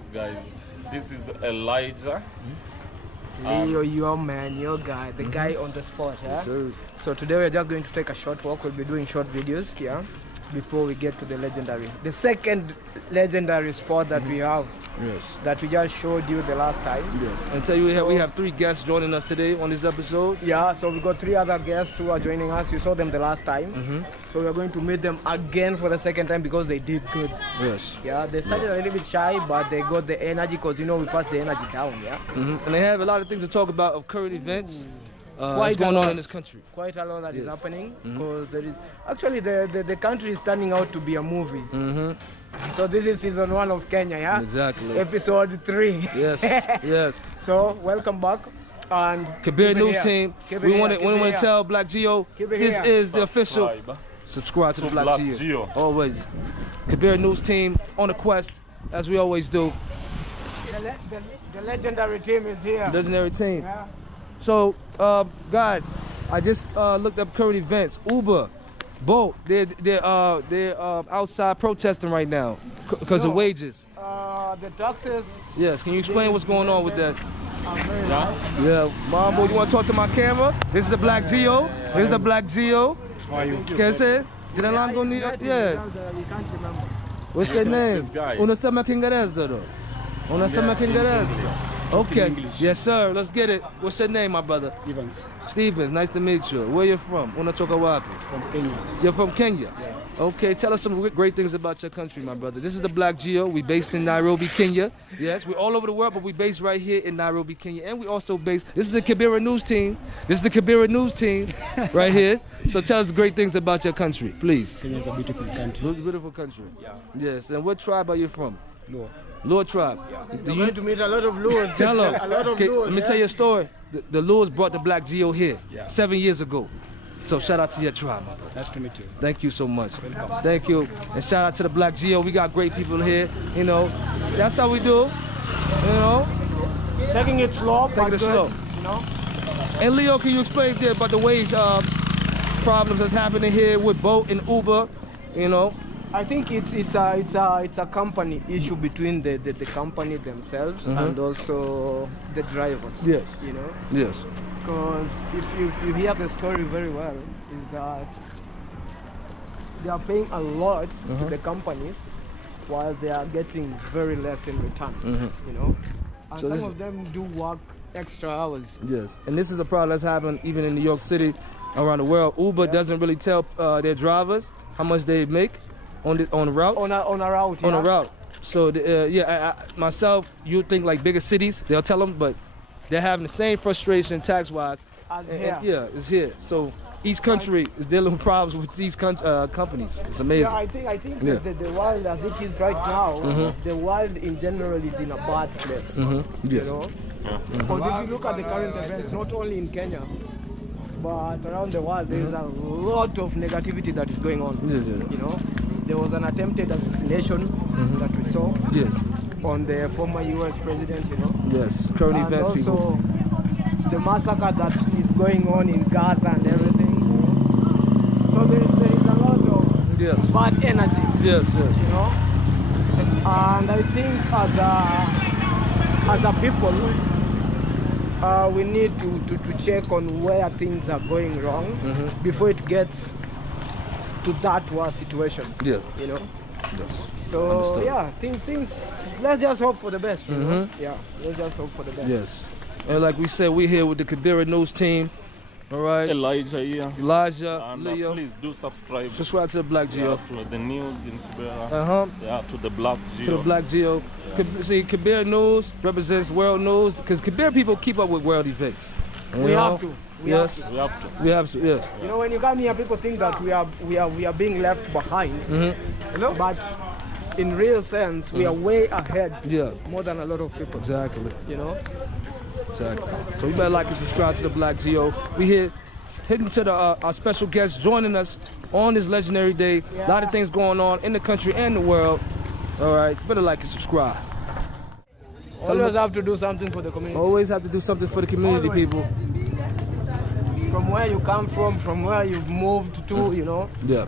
Guys, this is Elijah. Leo, your man, your guy, the guy on the spot, yeah? Yes, sir. So today we're just going to take a short walk. We'll be doing short videos, yeah? Before we get to the second legendary spot that we have. Yes. That we just showed you the last time. Yes. And tell you we have 3 guests joining us today on this episode. Yeah, so we got 3 other guests who are joining us. You saw them the last time. So we're going to meet them again for the second time because they did good. Yes. Yeah, they started a little bit shy, but they got the energy because, you know, we passed the energy down, yeah? And they have a lot of things to talk about of current events. What's going on in this country. Quite a lot that is happening because there is actually the country is turning out to be a movie. So this is season 1 of Kenya, yeah? Exactly. Episode 3. Yes. Yes. So welcome back. And Kibera News team. We want to tell BLACKGEO this is the official. Subscribe to the BLACKGEO. Always. Kibera News team on a quest, as we always do. The legendary team is here. Legendary team. Yeah. So, guys, I just looked up current events. Uber, Bolt, they're outside protesting right now because of wages. The taxes. Yes, can you explain what's going on with that? Yeah. Mambo, you want to talk to my camera? This is the BLACKGEO. This is the BLACKGEO. How are you? Can I say? Did I not go near? Yeah. You can't remember. What's your name? This guy. Unasema Kiingereza though. Unasema Kiingereza. Okay. Yes, sir. Let's get it. What's your name, my brother? Stevens. Nice to meet you. Where you from? Unatoka wapi? From Kenya. You're from Kenya? Yeah. Okay. Tell us some great things about your country, my brother. This is the BLACKGEO. We based in Nairobi, Kenya. Yes, we're all over the world, but we based right here in Nairobi, Kenya. And we also based. This is the Kibera News team. This is the Kibera News team right here. So tell us great things about your country, please. Kenya is a beautiful country. Beautiful country. Yeah. Yes. And what tribe are you from? Luo. Luo tribe. You're going to meet a lot of Luos. Tell them. A lot of Okay, Luos. let me tell you a story. The Luos brought the BLACKGEO here 7 years ago. So shout out to your tribe. Nice to meet you. Thank you so much. Thank you. And shout out to the BLACKGEO. We got great people here. You know, that's how we do. You know, Taking it slow. taking it slow. You know? And Leo, can you explain there about the wage problems that's happening here with Bolt and Uber? You know. I think it's a company issue between the company themselves and also the drivers. Yes. You know. Yes. Because if you hear the story very well, is that they are paying a lot to the companies while they are getting very less in return. You know. And So some of them do work extra hours. Yes. And this is a problem that's happening even in New York City, around the world. Uber doesn't really tell their drivers how much they make on the route. On a route. On a route. So myself, you think like bigger cities, they'll tell them, but they're having the same frustration tax-wise. As And- here. yeah, it's here. So each country is dealing with problems with these companies. It's amazing. Yeah, I think Yeah. the world as it is right now, the world in general is in a bad place. You Yes. know? Because if you look at the current events, not only in Kenya, but around the world, there is a lot of negativity that is going on. Yeah. You know, there was an attempted assassination that we saw Yes. on the former U.S. president. You know, Yes. Current and events, also people. the massacre that is going on in Gaza and everything. You know? So there is a lot of Yes. bad energy. Yes. Yes. You know, and I think as a people, we need to check on where things are going wrong before it gets to that worse situation. Yeah. You know. Yes. So Understood. yeah, things. Let's just hope for the best. You know? Yeah. Let's just hope for the best. Yes. And like we said, we're here with the Kibera News team. All right. Elijah here. Elijah, And Leo. please do subscribe Subscribe to the BLACKGEO. to the news in Kibera. Yeah, to the BLACKGEO. To the BLACKGEO. See, Kibera News represents world news because Kibera people keep up with world events. You We know? have to. We have to. We have to. We have to. Yes. You know, when you come here, people think that we are being left behind. You know, but in real sense, we are way ahead. Yeah. More than a lot of people. Exactly. You know. Exactly. So you better like and subscribe to the BLACKGEO. We here hitting to the our special guests joining us on this legendary day. A lot of things going on in the country and the world. All right. Better like and subscribe. Always have to do something for the community. Always have to do something for the community, Always. people. From where you come from where you've moved to, you know. Yeah.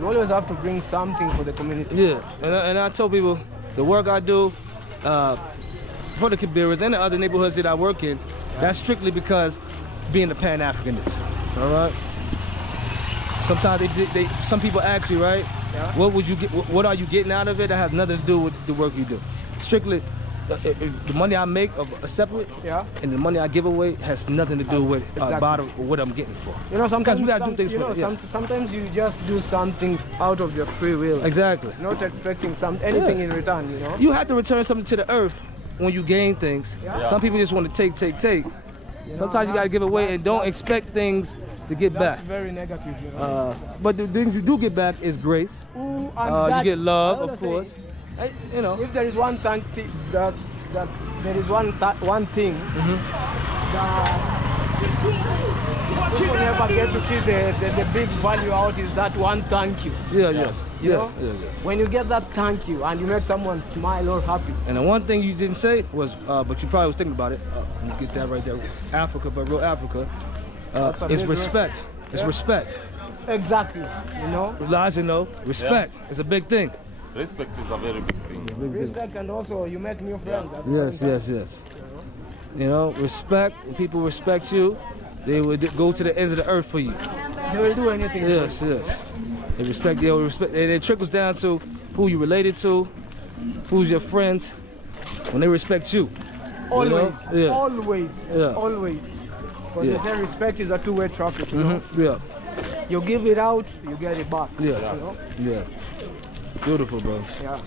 You always have to bring something for the community. Yeah. And I tell people, the work I do, for the Kiberas and the other neighborhoods that I work in, that's strictly because being a Pan-Africanist. All right. Sometimes some people ask you, right? Yeah. What would you get? What are you getting out of it? That has nothing to do with the work you do. Strictly, the money I make of a separate, and the money I give away has nothing to do with bottom or what I'm getting for. You know, sometimes we gotta do things for it. Sometimes you just do something out of your free will. Exactly. Not expecting anything in return. You know. You have to return something to the earth when you gain things. Yeah. Some people just want to take. Sometimes you gotta give away and don't expect things to get back. That's very negative, you know. But the things you do get back is grace. Ooh, you get love, of course. You know, if there is one thing that there is one thing that people never get to see the big value out is that one thank you. Yeah. When you get that thank you and you make someone smile or happy. And the one thing you didn't say was, but you probably was thinking about it. You get that right there. Africa, but real Africa. It's respect. It's respect. Exactly. You know. Elijah, know respect. It's a big thing. Respect is a very big thing. Respect, and also you make new friends. Yes. You know, respect. When people respect you, they would go to the ends of the earth for you. They will do anything. Yes. They respect. And it trickles down to who you related to, who's your friends. When they respect you. Always. You know? Always. Because they say respect is a two-way traffic. You know? Yeah. You give it out, you get it back. Yeah. You know? Yeah. Beautiful, bro. Yeah.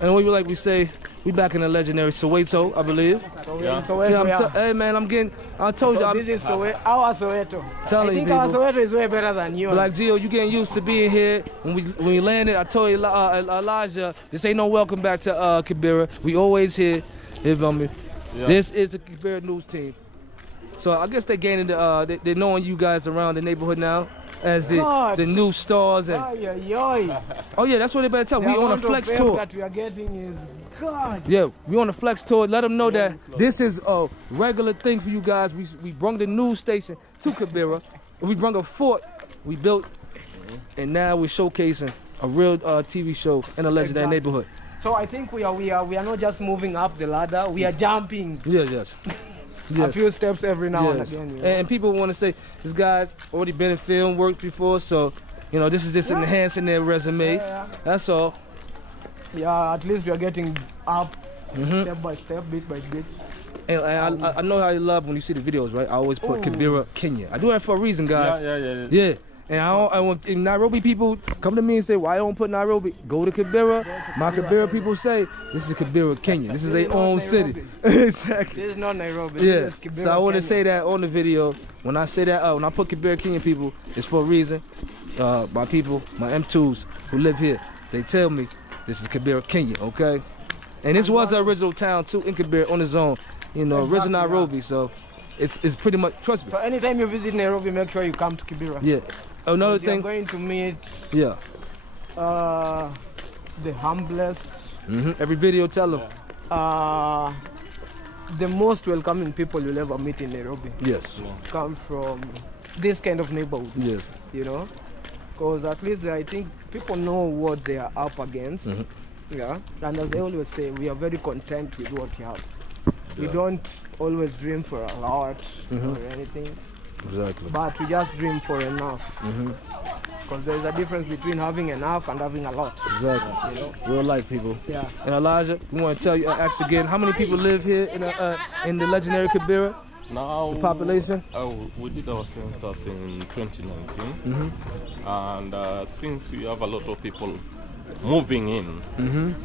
And we say, we back in the legendary Soweto, I believe. Soweto, hey man, I told you. This is our Soweto. I think our Soweto is way better than yours. BLACKGEO, you getting used to being here. When we landed, I told Elijah, this ain't no welcome back to Kibera. We always here. You feel me? Yeah. This is the Kibera news team. So I guess they're gaining they're knowing you guys around the neighborhood now as the new stars and oh yeah, that's what they better tell. We on a flex tour. That we are getting is God. Yeah, we on a flex tour. Let them know that this is a regular thing for you guys. We brought the news station to Kibera. We brought a fort we built, and now we're showcasing a real TV show in a legendary neighborhood. So I think we are not just moving up the ladder. We are jumping. Yes. A few steps every now and again. You know? And people want to say, this guy's already been in film, worked before, so, you know, this is just enhancing their resume. That's all. Yeah, at least we are getting up step by step, bit by bit. And I know how you love when you see the videos, right? I always put Kibera, Kenya. I do that for a reason, guys. Yeah. And when Nairobi people come to me and say, why I don't put Nairobi? Go to Kibera. My Kibera people say, this is Kibera, Kenya. This is their own city. Exactly. This is not Nairobi. Yeah. This is Kibera, so I want to say that on the video. When I say that, when I put Kibera, Kenya people, it's for a reason. My people, my M2s who live here, they tell me this is Kibera, Kenya, okay? And this was the original town too in Kibera on its own. You know, original Nairobi, so it's pretty much, trust me. So anytime you visit Nairobi, make sure you come to Kibera. Yeah. Another thing. You're going to meet the humblest. Every video tell them. The most welcoming people you'll ever meet in Nairobi. Yes. Come from this kind of neighborhood. Yes. You know? Because at least I think people know what they are up against. Yeah. And as I always say, we are very content with what we have. We don't always dream for a lot or anything. Exactly. But we just dream for enough. Because there's a difference between having enough and having a lot. Exactly. You know? Real life people. Yeah. And Elijah, we want to tell you, ask again, how many people live here in the legendary Kibera? Now, the population? We did our census in 2019. And since we have a lot of people moving in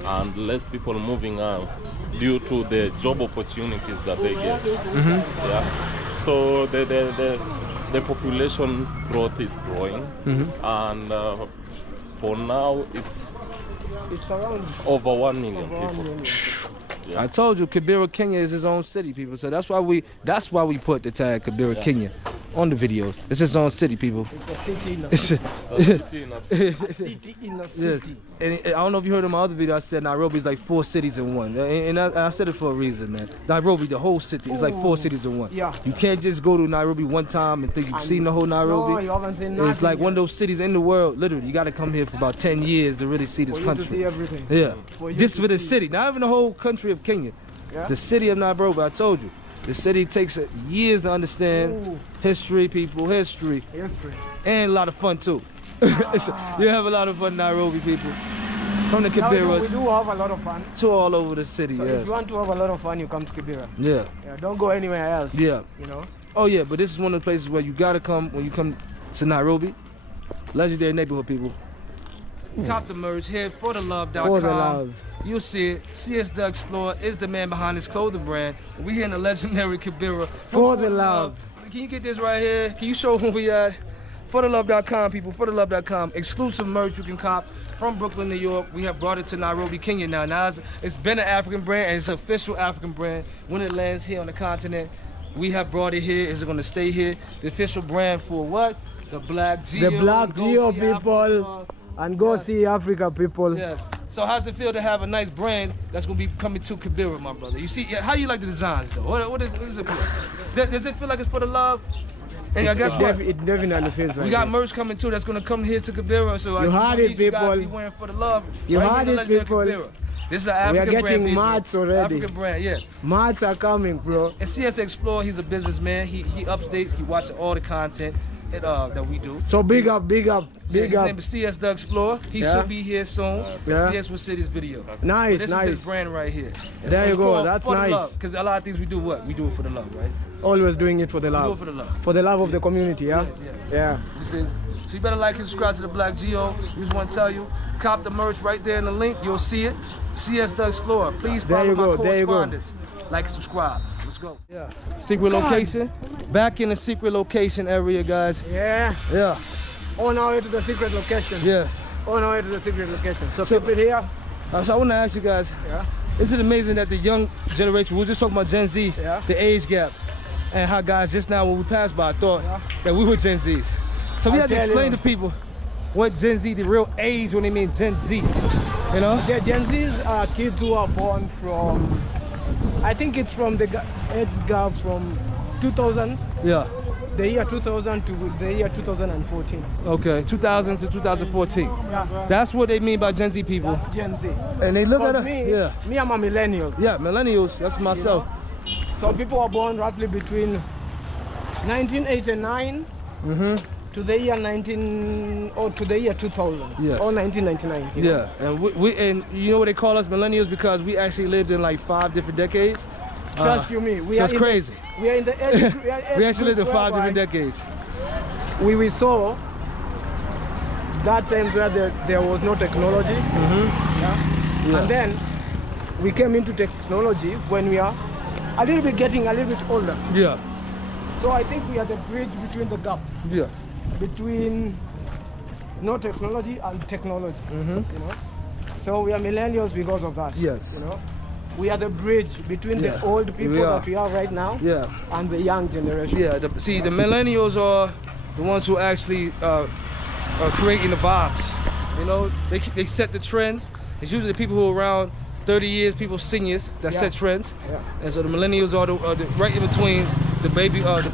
and less people moving out due to the job opportunities that they get. So the population growth is growing, and for now it's around over 1 million people. I told you, Kibera, Kenya is his own city, people. So that's why we put the tag Kibera, Kenya. on the videos. It's its own city, people. It's a city in a It's city. It's a city in a city. A city in a Yes. city. And I don't know if you heard in my other video, I said Nairobi's like 4 cities in one. And I said it for a reason, man. Nairobi, the whole city, is like 4 cities in one. Yeah. You can't just go to Nairobi one time and think you've seen the whole Nairobi. No, you haven't seen nothing. It's like one of those cities in the world, literally. You got to come here for about 10 years to really see this For you country. to see everything. Yeah. For you Just to for the see. city, not even the whole country of Kenya. Yeah. The city of Nairobi, I told you. The city takes years to understand. Ooh. History, people, history. History. And a lot of fun too. You have a lot of fun in Nairobi, people. From the Now, we Kiberas do have a lot of fun. to all over the city, So yeah. if you want to have a lot of fun, you come to Kibera. Yeah, Yeah, don't go anywhere else. yeah. You know. Oh yeah, but this is one of the places where you gotta come when you come to Nairobi. Legendary neighborhood, people. Cop the merch here for the love.com. For the love. You'll see it. CS the Explorer is the man behind this clothing brand. We here in the legendary Kibera. For the love. Can you get this right here? Can you show who we at? For the love.com, people. For the love.com. Exclusive merch you can cop from Brooklyn, New York. We have brought it to Nairobi, Kenya now. Now it's been an African brand and it's an official African brand. When it lands here on the continent, we have brought it here. Is it going to stay here? The official brand for what? The BLACKGEO. The BLACKGEO Go see people. Africa. And go see Africa, people. Yes. So how's it feel to have a nice brand that's gonna be coming to Kibera, my brother? You see, how you like the designs though? What is it feel like? Does it feel like it's for the love? And I guess what? It definitely feels like We got it. merch coming too that's gonna come here to Kibera. So You I heard need it, you guys to be people. wearing for the love. You right here heard in the it, legendary people. Kibera. This is an African We are brand, getting people. mats already. African brand, yes. Mats are coming, bro. And CS Explorer, he's a businessman. He updates. He watches all the content that we do. So big up, big up, Yeah, big his up. name is CS the Explorer. He Yeah. should be here soon. Yeah. CS will see this video. Nice, But this nice. is his brand right here. There you go, that's nice. Because a lot of things we do what? We do it for the love, right? Always doing it for the We do it love. for the love. For the love of the community, yeah? Yes, yes. Yeah. You see? So you better like and subscribe to the BLACKGEO. We just want to tell you, cop the merch right there in the link. You'll see it. CS the Explorer. Please There follow you my go, there you go. correspondence. Like and subscribe. Let's go. Yeah. Secret location. Back in the secret location area, guys. Yeah. Yeah. On our way to the secret location. Yeah. On our way to the secret location. So So- keep it here. So I want to ask you guys. Yeah. Isn't it amazing that the young generation, we were just talking about Gen Z, Yeah. the age gap, and how guys just now when we passed by thought Yeah. that we were Gen Zs. So we I had to tell explain you. to people what Gen Z, the real age when they mean Gen Z. You know? The Gen Zs are kids who are born from, I think it's from the age gap from 2000, Yeah. the year 2000 to the year 2014. Okay. 2000 to 2014. Yeah. That's what they mean by Gen Z people. That's Gen Z. And they look at For us. me, Yeah. me, I'm a millennial. Yeah, millennials. That's myself. So people are born roughly between 1989 to the year 2000 Yes. or 1999. you know? Yeah. And we and you know what they call us millennials because we actually lived in like 5 different decades. Trust you me. We So are it's in crazy. We are in the age, We actually lived in 5 whereby different decades. we saw that times where there was no technology. Yeah? And then we came into technology when we are a little bit getting a little bit older. Yeah. So I think we are the bridge between the gap Yeah. between no technology and technology. You know? So we are millennials because of that. Yes. You know? We are the bridge between Yeah. the old people We are. that we are right now Yeah. and the young generation. Yeah, see, the millennials are the ones who actually are creating the vibes. You know, they set the trends. It's usually the people who are around 30 years, people seniors that Yeah. set trends. Yeah. And so the millennials are the right in between the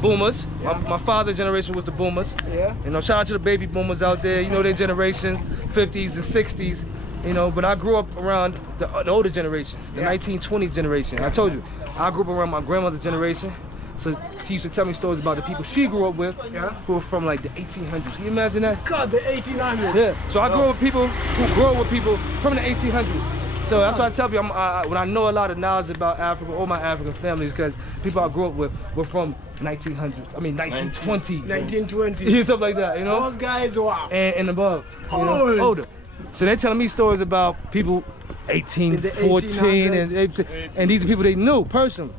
boomers. My father's generation was the boomers. Yeah. You know, shout out to the baby boomers out there. You know, their generation, 50s and 60s. You know, but I grew up around the older generation, the Yeah. 1920s generation. I told you, I grew up around my grandmother's generation. So she used to tell me stories about the people she grew up with, Yeah. who were from like the 1800s. Can you imagine that? God, the 1800s. Yeah. So I grew up with people who grew up with people from the 1800s. So that's why I tell you, when I know a lot of knowledge about Africa, all my African families, because people I grew up with were from 1900s. I mean 1920s. 1920s. Stuff like that, you know? Those guys were And above. You know, Old. older. So they're telling me stories about people 1814 and these are people they knew personally.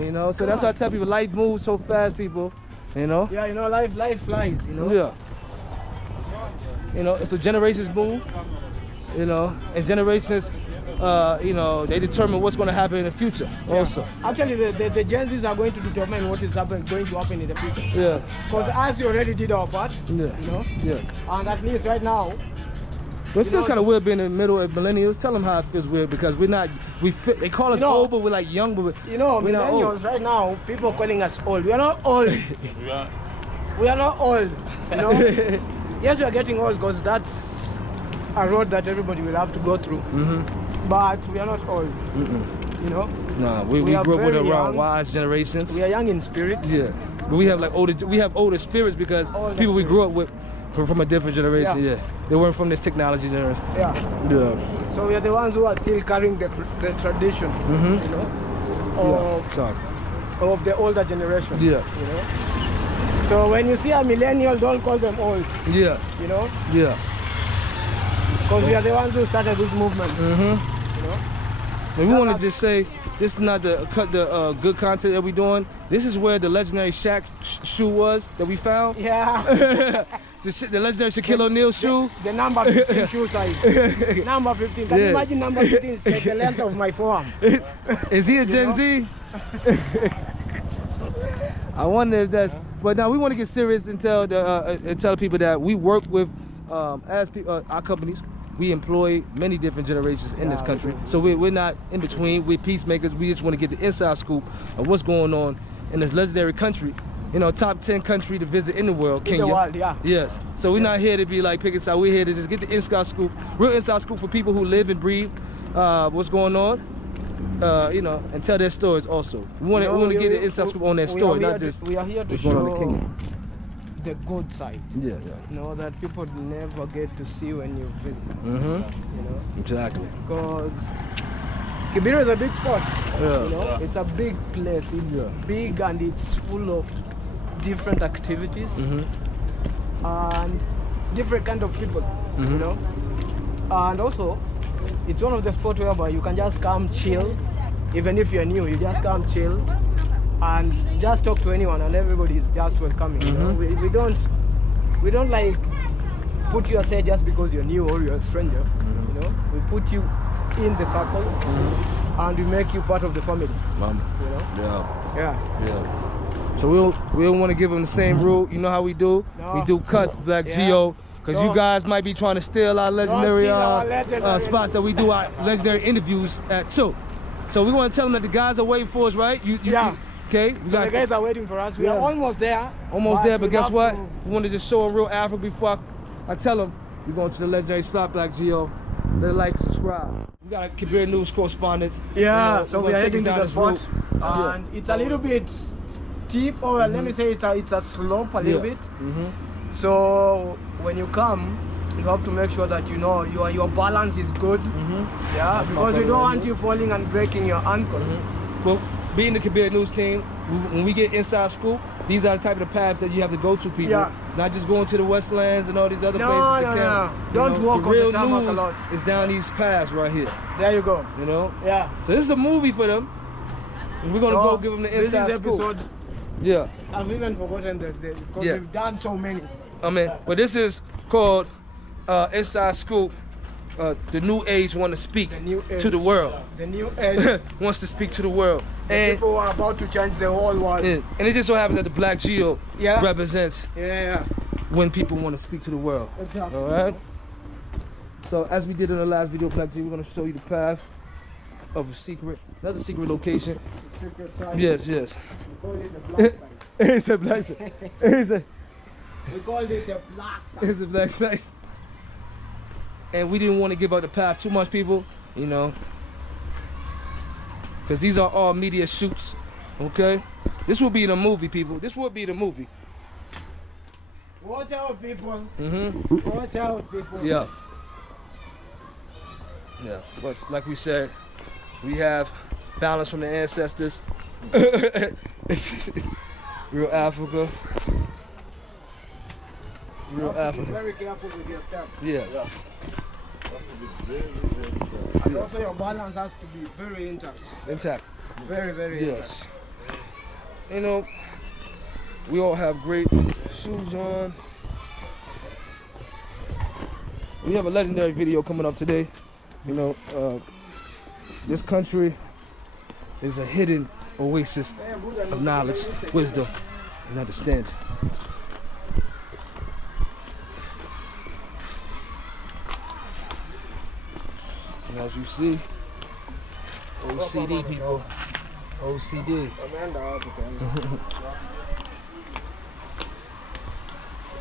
You know, so that's why I tell people life moves so fast, people. You know? Yeah, you know, life flies, you know. Yeah. You know, so generations move, you know, and generations you know, they determine what's going to happen in the future. Also, actually, the Gen Zs are going to determine what is going to happen in the future. yeah, Because as we already did our part, yeah, you know, yes. and at least right now, But it feels kind of weird being in the middle of millennials. Tell them how it feels weird because we're not. They call us old, but we're like young, but you know, we're not old. millennials right now, people calling us old. We are not old. Yeah. We are not old. You know. Yes, we are getting old because that's a road that everybody will have to go through. But we are not old. You know. Nah, we grew up with around wise generations. We are young in spirit. Yeah, but we have like older spirits because people we grew up with from a different generation. Yeah, they weren't from this technology generation. Yeah. So we are the ones who are still carrying the tradition. You know, of the older generation. Yeah. You know. So when you see a millennial, don't call them old. Yeah. You know. Yeah. Because we are the ones who started this movement. You know. And we want to just say, this is not the good content that we're doing. This is where the legendary Shaq shoe was that we found. Yeah. the legendary Shaquille O'Neal shoe. The number 15 shoe size. Number 15. Can you imagine number 15 is like the length of my forearm? Is he a Gen Z? I wonder if that's. But now we want to get serious and tell people that we work with our companies. We employ many different generations in this country. So we're not in between. We're peacemakers. We just want to get the inside scoop of what's going on in this legendary country. You know, top 10 country to visit in the world, Kenya. In the world, yeah. Yes. So we're not here to be like picking side. We're here to just get the inside scoop, real inside scoop for people who live and breathe what's going on. You know, and tell their stories also. We want to get the inside scoop on their story, not just we are here to what's going on in show Kenya. the good side. Yeah. You know, that people never get to see when you visit. You know? Exactly. Because Kibera is a big spot. Yeah. You know, it's a big place. It's big and it's full of different activities and different kind of people. You know, and also it's one of the spots where you can just come chill, even if you're new. You just come chill and just talk to anyone, and everybody is just welcoming. You know? We don't like put you aside just because you're new or you're a stranger. You know, we put you in the circle and we make you part of the family. You know? Yeah. So we don't want to give them the same rule. You know how we do? No. We do cuts, BLACKGEO, because you guys might be trying to steal our legendary, spots that we do our legendary interviews at too. So we want to tell them that the guys are waiting for us, right? Okay. So the guys are waiting for us. We are almost there. Almost there, but guess what? We want to just show them real Africa before I tell them we're going to the legendary spot, BLACKGEO. They like, subscribe. We got a Kibera News correspondence. Yeah, you know, so we are heading to the spot. And it's a little bit steep, or let me say it's a slope a little bit. So when you come, you have to make sure that you know your balance is good. Yeah, because we don't want you falling and breaking your ankle. Well, being the Kibera News team, when we get inside scoop, these are the type of the paths that you have to go to, people. It's not just going to the Westlands and all these other places. No. Don't walk the real on the tarmac a lot. It's down these paths right here. There you go. You know? Yeah. So this is a movie for them. And we're going to go give them the inside this scoop. episode, yeah. I've even forgotten because we've done so many. I mean, but this is called Inside Scoop. The new age want to speak to the world. The new age wants to speak to the world. And people are about to change the whole world. And it just so happens that the BLACKGEO represents when people want to speak to the world. Exactly. All right. So as we did in the last video, BLACKGEO, we're going to show you the path of another secret location. Secret side. Yes. We call it the black side. It's a black side. We call it the black side. It's a black side. And we didn't want to give out the path too much, people, you know, because these are all media shoots, okay? This will be the movie, people. This will be the movie. Watch out, people. Watch out, people. Yeah. But like we said, we have balance from the ancestors. It's real Africa. Real Africa. Be very careful with your step. Yeah. And also your balance has to be very intact. Very, very intact. You know, we all have great shoes on. We have a legendary video coming up today. You know, This country is a hidden oasis of knowledge, wisdom, and understanding. And as you see, OCD people, OCD.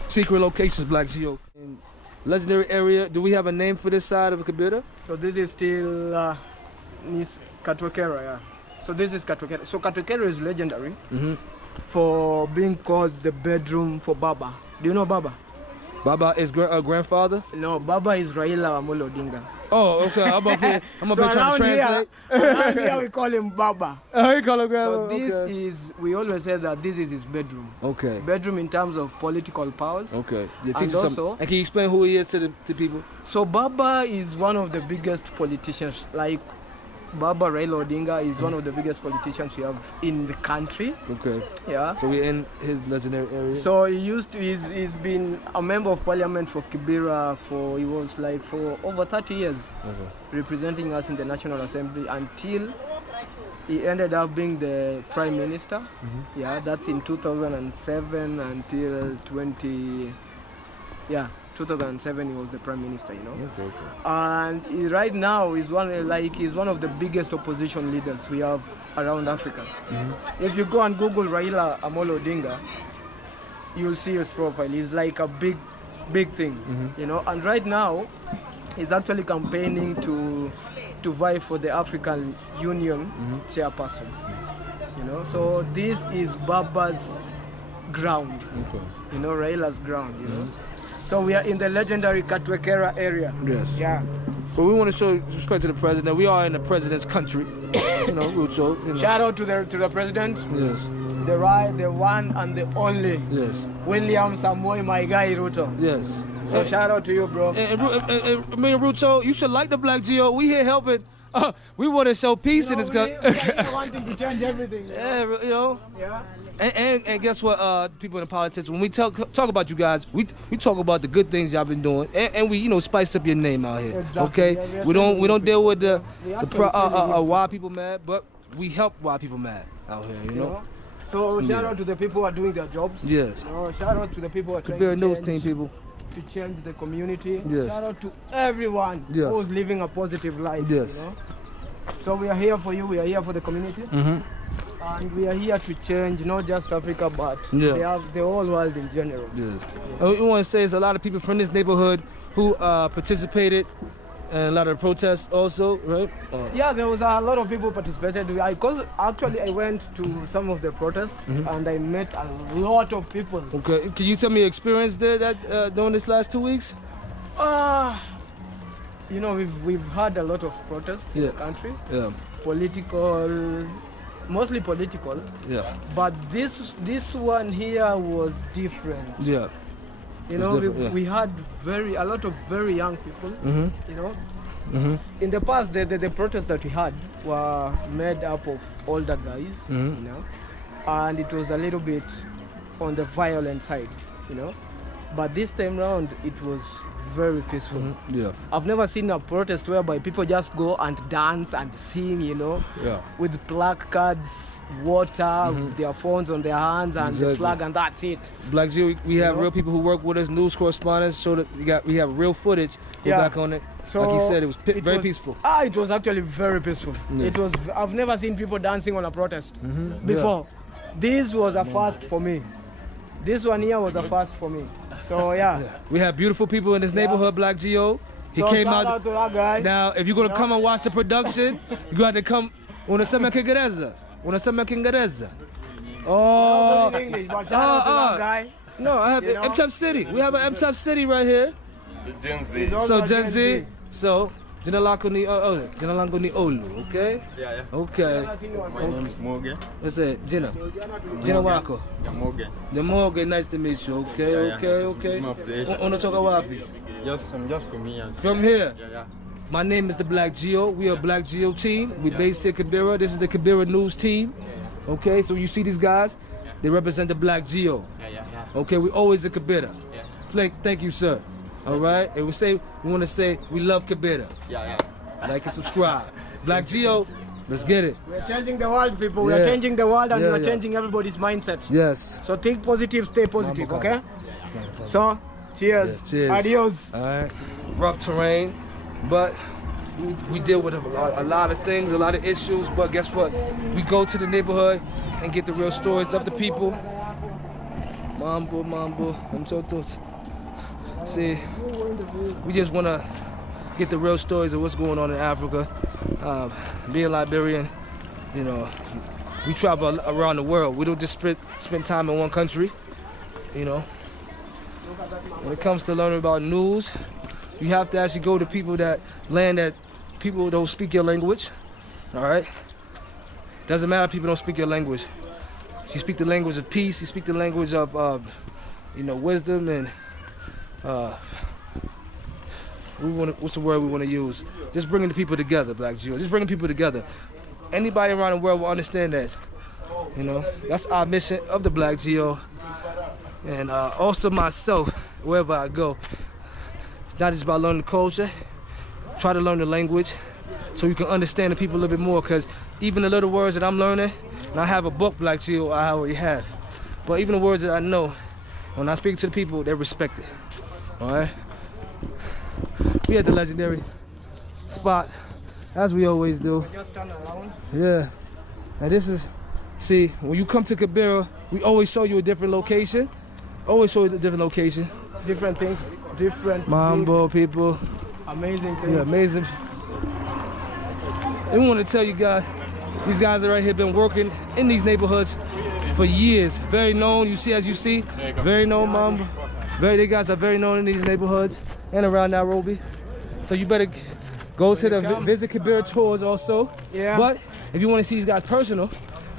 Secret locations, BLACKGEO. In legendary area, do we have a name for this side of Kibera? So this is still Katwekera, yeah. So this is Katwekera. So Katwekera is legendary for being called the bedroom for Baba. Do you know Baba? Baba is grandfather? No, Baba is Raila Amolo Odinga. Oh, okay. I'm up here trying to translate. Around here we call him Baba. Oh, you call him grandma. So this is, we always say that this is his bedroom. Okay. Bedroom in terms of political powers. Okay. Yeah, And also, and can you explain who he is to people? So Baba is one of the biggest politicians, like Baba Raila Odinga is one of the biggest politicians we have in the country. Okay. Yeah. So we're in his legendary area. So he's been a member of parliament for Kibera for, he was like for over 30 years, representing us in the National Assembly until he ended up being the Prime Minister. Yeah, that's in 2007 until 2007 he was the Prime Minister, you know. Okay. And he, right now he's one of the biggest opposition leaders we have around Africa. If you go and Google Raila Amolo Odinga, you'll see his profile. He's like a big thing, you know. And right now he's actually campaigning to vie for the African Union chairperson, you know. So this is Baba's ground, you know, Raila's ground, you know. So we are in the legendary Katwekera area. Yes. Yeah. But we want to show respect to the president. We are in the president's country. You know, Ruto. You know. Shout out to the president. Yes. The one and the only. Yes. William Samoei, my guy Ruto. Yes. So shout out to you, bro. And me and Ruto, you should like the BLACKGEO. We here helping. We want to show peace in this country. We wanting to change everything. Yeah, you know. Yeah. And guess what, people in politics, when we talk about you guys, we talk about the good things y'all been doing, and we, you know, spice up your name out here. Exactly. Okay, Yeah, we don't deal with the actually why people mad, but we help why people mad out here, you know. So shout out to the people who are doing their jobs. Yes. You know, shout out to the people who are trying Kibera to News change, team people. to change the community. Yes. Shout out to everyone Yes. who's living a positive life. Yes. You know? So we are here for you. We are here for the community. And we are here to change not just Africa, but the whole world in general. Yes. And we want to say there's a lot of people from this neighborhood who participated in a lot of protests also, right? Yeah, there was a lot of people participated. Because actually I went to some of the protests and I met a lot of people. Okay, can you tell me your experience there during this last 2 weeks? You know, we've had a lot of protests in the country. Yeah. Political, mostly political. Yeah. But this one here was different. Yeah. You know, we had a lot of very young people. You know, in the past the protests that we had were made up of older guys. You know, and it was a little bit on the violent side. You know, but this time round it was very peaceful. Yeah. I've never seen a protest whereby people just go and dance and sing, you know, with placards, water, with their phones on their hands and the flag, and that's it. BLACKGEO, we have real people who work with us, news correspondents, so that we have real footage. Go back on it. So like he said, it was very peaceful. It was actually very peaceful. It was. I've never seen people dancing on a protest before. This was a first for me. This one here was a first for me. So we have beautiful people in this neighborhood, BLACKGEO. He came out to that guy. Now, if you're gonna come and watch the production, you got to come. Unasema Kiingereza. Unasema Kiingereza. Oh. In English, but shout out to that guy. No, I have M-Top City. We have an M-Top City right here. Gen Z. So Gen Z. So jina langu ni Olu, okay? Yeah. Okay. My name is Moge. What's it? Jina wako? Moge. Moge, nice to meet you. Okay. It's my pleasure. Unatoka wapi? I'm just from here. From here? Yeah. My name is the BLACKGEO. We are a BLACKGEO team. We based in Kibera. This is the Kibera News team. Okay, so you see these guys? They represent the BLACKGEO. Yeah. Okay, we always in Kibera. Thank you, sir. All right, and we want to say we love Kibera. Yeah. Like and subscribe. BLACKGEO, let's get it. We're changing the world, people. We're changing the world, and we're changing everybody's mindset. Yes. So think positive, stay positive, okay? So, cheers. Cheers. Adios. All right. Rough terrain, but we deal with a lot of things, a lot of issues, but guess what? We go to the neighborhood and get the real stories of the people. Mambo, mtotos. See, we just want to get the real stories of what's going on in Africa. Being Liberian, you know, we travel around the world. We don't just spend time in one country, you know. When it comes to learning about news, you have to actually go to people that people don't speak your language, all right? Doesn't matter if people don't speak your language. You speak the language of peace, you speak the language of, you know, wisdom, and what's the word we want to use? Just bringing the people together, BLACKGEO. Just bringing people together. Anybody around the world will understand that. You know, that's our mission of the BLACKGEO. And also myself, wherever I go, it's not just about learning the culture. Try to learn the language so you can understand the people a little bit more, because even the little words that I'm learning, and I have a book, BLACKGEO, I already have. But even the words that I know, when I speak to the people, they respect it. All right? We at the legendary spot, as we always do. Just turn around. Yeah. And this is, see, when you come to Kibera, we always show you a different location. Always show you a different location. Different things, different Mambo people. amazing things. Yeah, amazing. And we want to tell you guys, these guys are right here been working in these neighborhoods for years. Very known, you see, as you see, very known Mambo. They guys are very known in these neighborhoods and around Nairobi. So you better go to the visit Kibera tours also. Yeah. But if you want to see these guys personal,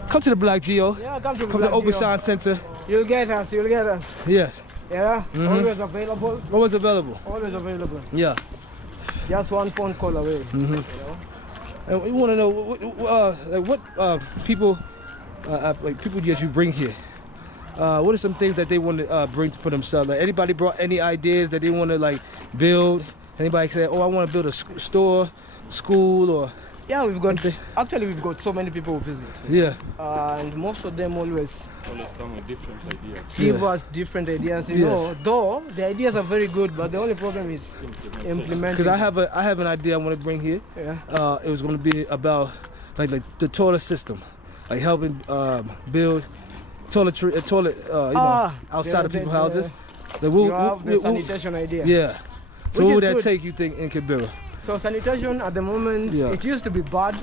come to the BLACKGEO. Yeah, come to the Open Science Center. You'll get us, you'll get us. Yes. Yeah, always available. Always available. Always available. Yeah. Just one phone call away. You know? And we want to know what people that you bring here. What are some things that they want to bring for themselves? Like, anybody brought any ideas that they want to like build? Anybody say, "Oh, I want to build a store, school," or? Yeah, we've got so many people who visit. Yeah. And most of them always come with different ideas. give us different ideas. You know, though the ideas are very good, but the only problem is implementing. Because I have an idea I want to bring here. Yeah. It was going to be about like the toilet system, like helping build toilet outside of people's houses. You have the sanitation idea. Yeah. So what would that take, you think, in Kibera? So sanitation at the moment, it used to be bad,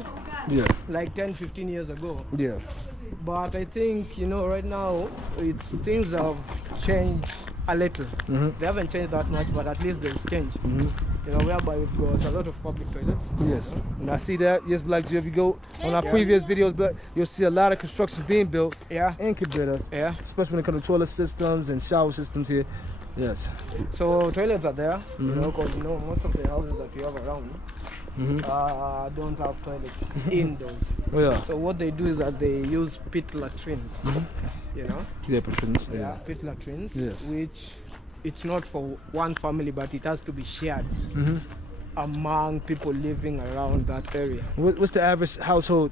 like 10, 15 years ago. Yeah. But I think, you know, right now, things have changed a little. They haven't changed that much, but at least there's change. You know, whereby we've got a lot of public toilets. Yes. And I see that. Yes, BLACKGEO, if you go on our previous videos, but you'll see a lot of construction being built in Kibera. Yeah. Especially when it comes to toilet systems and shower systems here. Yes. So toilets are there, you know, because you know most of the houses that we have around don't have toilets indoors. Oh, yeah. So what they do is that they use pit latrines. You know. Yeah, latrines. Yeah, pit latrines. Yes. Which it's not for one family, but it has to be shared among people living around that area. What's the average household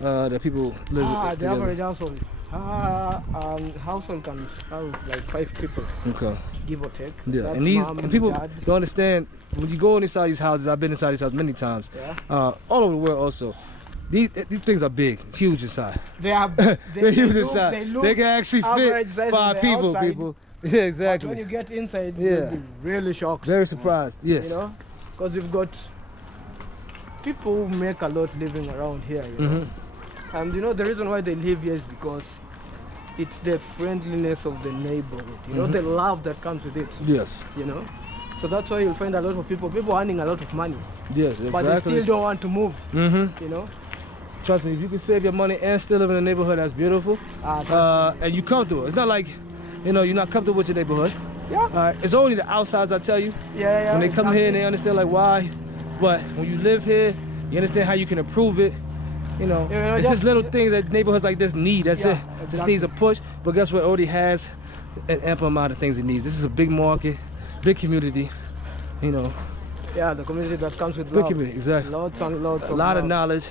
that people live with? The average household. Household can have like 5 people. Okay. Give or take. Yeah. That's and people don't understand, when you go inside these houses, I've been inside these houses many times. Yeah. All over the world also. These things are big. It's huge inside. They're huge inside. They can actually fit 5 people. Yeah, exactly. But when you get inside, you'll be really shocked. Very surprised. Yes. You know, because we've got people who make a lot living around here. You know? And you know the reason why they live here is because it's the friendliness of the neighborhood. You know, the love that comes with it. Yes. You know, so that's why you'll find a lot of people earning a lot of money. Yes, exactly. But they still don't want to move. You know. Trust me, if you can save your money and still live in a neighborhood that's beautiful, and you comfortable. It's not like, you know, you're not comfortable with your neighborhood. Yeah. It's only the outsides, I tell you. Yeah. When they come here and they understand like why, but when you live here, you understand how you can improve it. You know, it's just little things that neighborhoods like this need. That's it. Exactly. Just needs a push. But guess what? It already has an ample amount of things it needs. This is a big market, big community. You know, Yeah, the community that comes with Good love. community, exactly. Lots and lots A of lot love. of knowledge.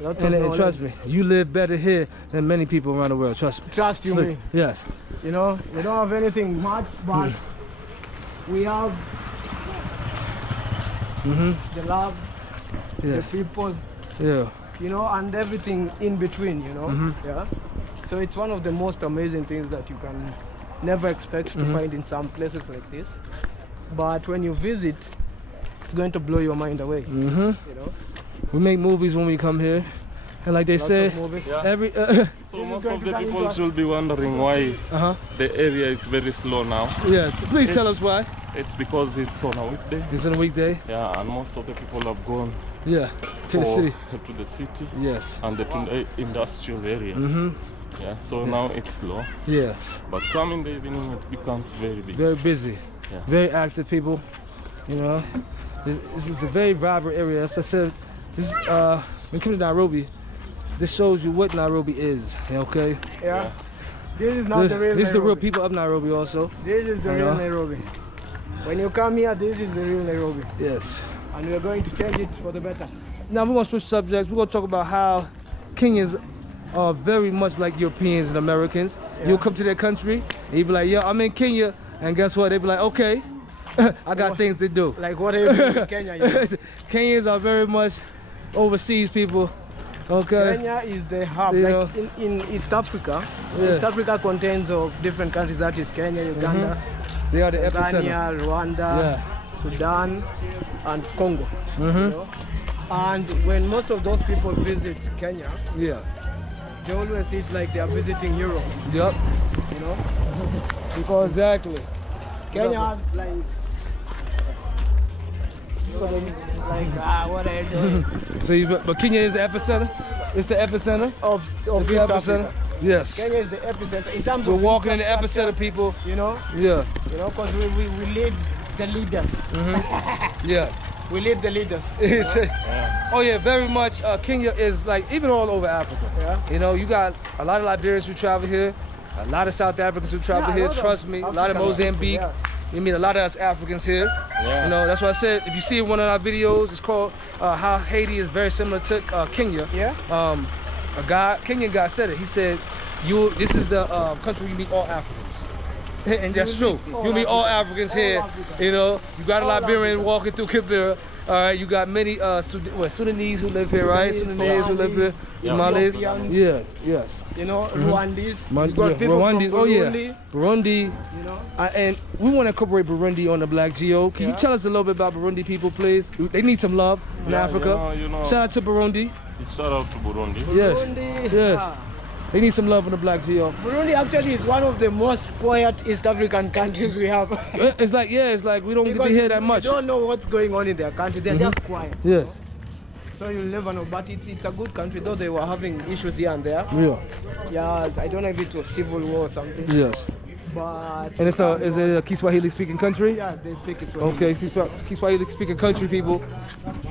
Lots And, of and trust me, you live better here than many people around the world. Trust me. Trust you Slick. me. Yes. You know, we don't have anything much, but we have the love, Yeah. the people, Yeah. you know, and everything in between, you know. Yeah. So it's one of the most amazing things that you can never expect to find in some places like this. But when you visit, it's going to blow your mind away. You know. We make movies when we come here, and like they Lots say, of movies. Yeah. every So most of the people should be wondering why the area is very slow now. yeah. Please tell us why. It's because it's on a weekday. It's on a weekday. Yeah, and most of the people have gone Yeah. To the city. to the city Yes. and the industrial area. Yeah, so now it's slow. Yeah. But come in the evening, it becomes very big. Very busy. Yeah. Very active people. You know, this is a very vibrant area. As I said, this when you come to Nairobi, this shows you what Nairobi is. Okay. Yeah. This is not the real This is the real Nairobi. people of Nairobi also. This is the real Nairobi. When you come here, this is the real Nairobi. Yes. And we're going to change it for the better. Now we're gonna switch subjects. We're gonna talk about how Kenyans are very much like Europeans and Americans. You'll come to their country and you'll be like, yo, I'm in Kenya, and guess what? They'll be like, okay, I got things to do. Like what are you doing in Kenya? You know? Kenyans are very much overseas people. Okay. Kenya is the hub. You Like in East Africa, Yeah. East Africa contains of different countries. That is Kenya, Uganda, They are the epicenter. Tanzania, Rwanda, Yeah. Sudan, and Congo. You know? And when most of those people visit Kenya, Yeah. they always see it like they are visiting Europe. Yep. You know, because Exactly. Kenya has like, what are you doing? So, but Kenya is the epicenter. It's the epicenter of It's the East epicenter. Africa. Yes. Kenya is the epicenter in terms We're of walking in the infrastructure, epicenter, people. You know, Yeah. because we lead the leaders. Yeah. We lead the leaders. Oh yeah, very much. Kenya is like even all over Africa. Yeah. You know, you got a lot of Liberians who travel here, a lot of South Africans who travel Yeah, a here. lot of Trust me, a lot of African Mozambique. people, You meet a lot of us Africans here. Yeah. You know, that's why I said if you see one of our videos, it's called "How Haiti is Very Similar to Kenya." Yeah. A Kenyan guy said it. He said, This is the country where you meet all Africans." And that's true. You meet all Africans here. Africans. You know, you got a All Liberian Africans. walking through Kibera. All right, you got many Sudanese who live here, right? Sudanese who live here. Somalis, Somalis. Ethiopians. Yeah, yes. You know, Rwandese. Man- You got yeah, people Burundi. from Oh Burundi. yeah, Burundi. You know, And we want to incorporate Burundi on the Black Geo. Can you Yeah. tell us a little bit about Burundi people, please? They need some love in Yeah, Africa. you know. Shout out to Burundi. Shout out to Burundi. Yes, Burundi. yes. Ah. They need some love on the Black Geo. Burundi actually is one of the most quiet East African countries we have. It's like we don't get to Because hear that much. You don't know what's going on in their country. They're just quiet. Yes. So you'll never know. But it's a good country, though they were having issues here and there. Yeah. Yeah, I don't know if it was civil war or something. Yes. But And is it a Kiswahili speaking country? yeah, they speak Swahili. Okay, Kiswahili speaking country people.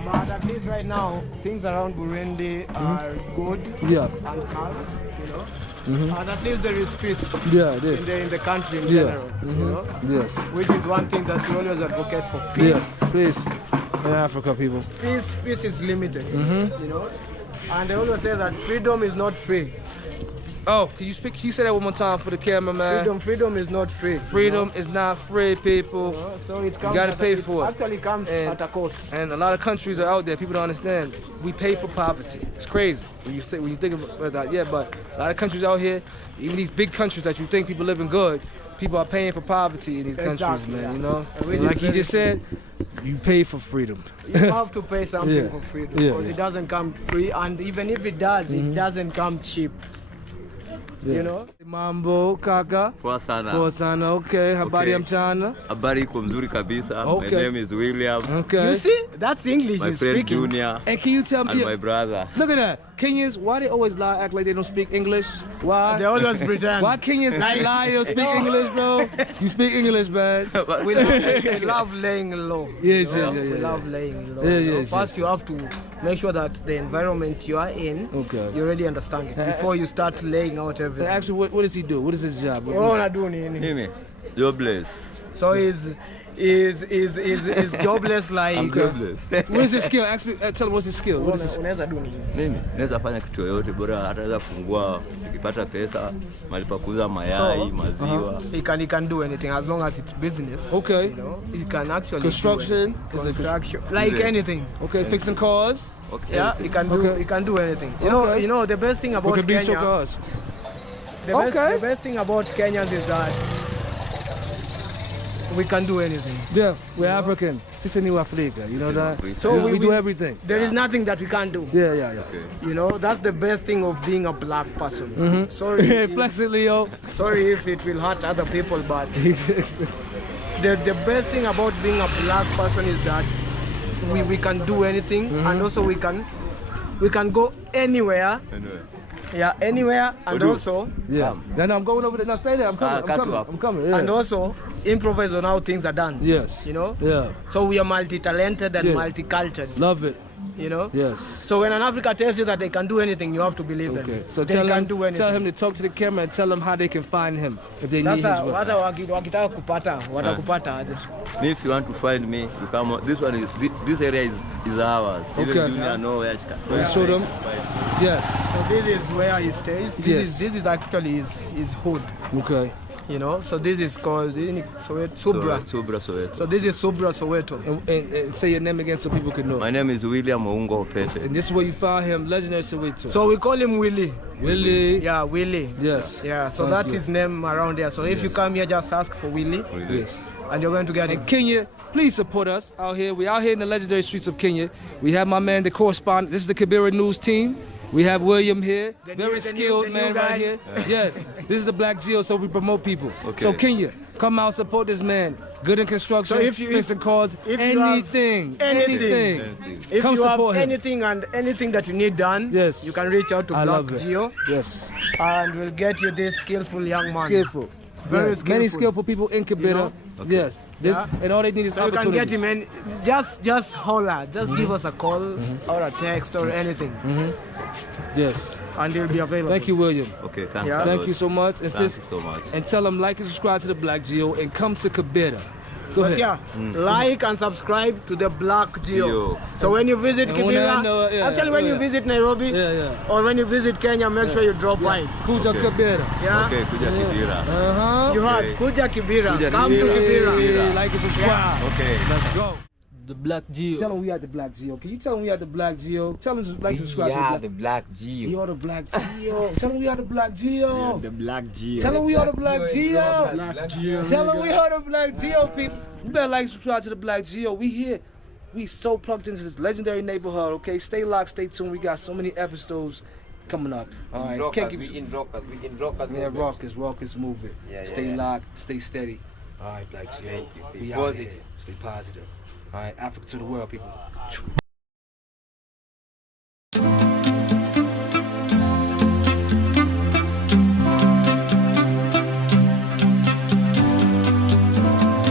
But at least right now, things around Burundi are good Yeah. and calm, you know. And at least there is peace Yeah, it is. in the country in Yeah. general, you know. Yes. Which is one thing that we always advocate for. Peace. Yes. Peace. In Africa, people. Peace is limited, you know. And they always say that freedom is not free. Oh, can you say that one more time for the cameraman? Freedom is not free. Freedom is not free, people. You know? So it comes gotta pay it for it. actually comes And- at a cost. And a lot of countries are out there. People don't understand. We pay for poverty. It's crazy when you think about that. Yeah, but a lot of countries out here, even these big countries that you think people living good, people are paying for poverty in these countries, Exactly, man. yeah. You know, And which And is like he very just said, you pay for freedom. You have to pay something Yeah. for freedom Yeah, because yeah. it doesn't come free, and even if it does, it doesn't come cheap. You know? Mambo kaka. Poa sana. Poa sana. Okay, habari ya Okay. mchana. Habari iko mzuri kabisa. Okay. My name is William. Okay. You see, that's English My he's friend speaking. Junior And can you tell me? and my brother. Look at that. Kenyans, why they always lie, act like they don't speak English? Why? They always pretend. Why Kenyans lie, they don't speak English, bro? You speak English, man. We love laying low. Yes, you know? yeah, yeah, We yeah. love laying low. Yeah, you know? yes, First, you have to make sure that the environment you are in, Okay. you already understand it before you start laying out So everything. actually, what does he do? What is his job? Oh, na do nini? Mimi, jobless. So is jobless like. I'm jobless. What is his skill? Ask me, tell him what's his skill. What is his skill? Unaweza do nini? Mimi naweza fanya kitu yoyote, bora ataweza kufungua, nikipata pesa, mahali pa kuuza mayai, maziwa. He can do anything as long as it's business. Okay. You know, he can actually Construction. do construction, like anything. Okay, fixing cars. Okay. Yeah, he can do. Okay. He can do anything. You Okay. know the best thing about Okay, be so Kenya. cars. The best thing about Kenyans is that we can do anything. Yeah, we're African. Sisi ni Africa, you know that? So we do everything. There is nothing that we can't do. Yeah. Okay. You know, that's the best thing of being a black person. Sorry, Flex it, Leo. sorry if it will hurt other people, but the best thing about being a black person is that we can do anything, and also we can go anywhere. Anyway. Yeah, anywhere, and Odu. also Yeah. No, I'm going over there. No, stay there. I'm coming. cut you up. I'm coming. Yeah. and also improvise on how things are done. Yes. You know. Yeah. So we are multi-talented and Yeah. multicultural. Love it. You know. Yes. So when an Africa tells you that they can do anything, you have to believe Okay. them. So they tell can him, do anything. tell him to talk to the camera and tell him how they can find him if they need his Sasa work. hata wakitaka kupata watakupata aje? If you want to find me, you come on. This one is this area is ours. Okay. Even Junior know where she can. Will you show them? Yes. So this is where he stays. Yes. This is actually his hood. Okay. You know. So this is called Subra. Subra Soweto. So this is Subra Soweto. And say your name again so people can know. My name is William Oungo Pete. And this is where you found him, legendary Soweto. So we call him Willie. Willie. Yeah, Willie. Yes. Yeah. So Thank that's you. his name around there. So if you come here, just ask for Willie, Yes. and you're going to get him. And Kenya, please support us out here. We out here in the legendary streets of Kenya. We have my man, the correspondent. This is the Kibera News team. We have William here, very skilled man right here. Yes, this is the BLACKGEO, so we promote people. Okay. So Kenya, come out, support this man. Good in construction, So if you- fixing cars, if you have anything. If Come you have support him. anything that you need done, Yes. you can reach out to I love it. BLACKGEO, Yes, and we'll get you this skillful young man. skillful. Very Yes, many skillful. skillful people in Kibera. You know? Yes, This- Yeah. and all they need is So you can opportunity. get him in. Just holler. Just give us a call or a text or anything, Yes, and he'll be available. thank you, William. Okay, thank Yeah. you. Thank you so much. And, Thank sis- you so much. and tell them like and subscribe to the BLACKGEO and come to Kibera. Go ahead. Yeah, like and subscribe to the BLACKGEO. Geo. So when you visit And when I Kibera, know- yeah, actually when you yeah. visit Nairobi Yeah. or when you visit Kenya, make sure you drop by. Kuja Okay. Kibera. Yeah, Okay, kuja Kibera. Uh-huh. you heard Okay. Kuja Kibera. Kuja Come to Kibera. Kibera. Like and subscribe. Okay. Let's go. The BLACKGEO. Tell them we at the BLACKGEO. Can you tell them we at the BLACKGEO? Tell them to like and subscribe Yeah, to the the BLACKGEO. You're the BLACKGEO. Tell them we are the BLACKGEO. The BLACKGEO. Tell them we are the BLACKGEO. Tell them we are the BLACKGEO, people. You better like and subscribe to the BLACKGEO. We here. We so plugged into this legendary neighborhood, okay? Stay locked, stay tuned. We got so many episodes coming up. All right. Can't keep- We in rockers. Yeah, raucous movement. Yeah, stay yeah. locked, stay steady. All right, BLACKGEO. Thank you. Stay We positive. out here. Stay positive. All right, Africa to the world, people.